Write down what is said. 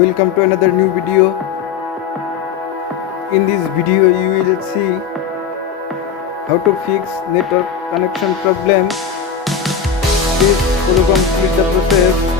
Welcome to another new video. In this video you will see how to fix network connection problem. Please follow complete the process.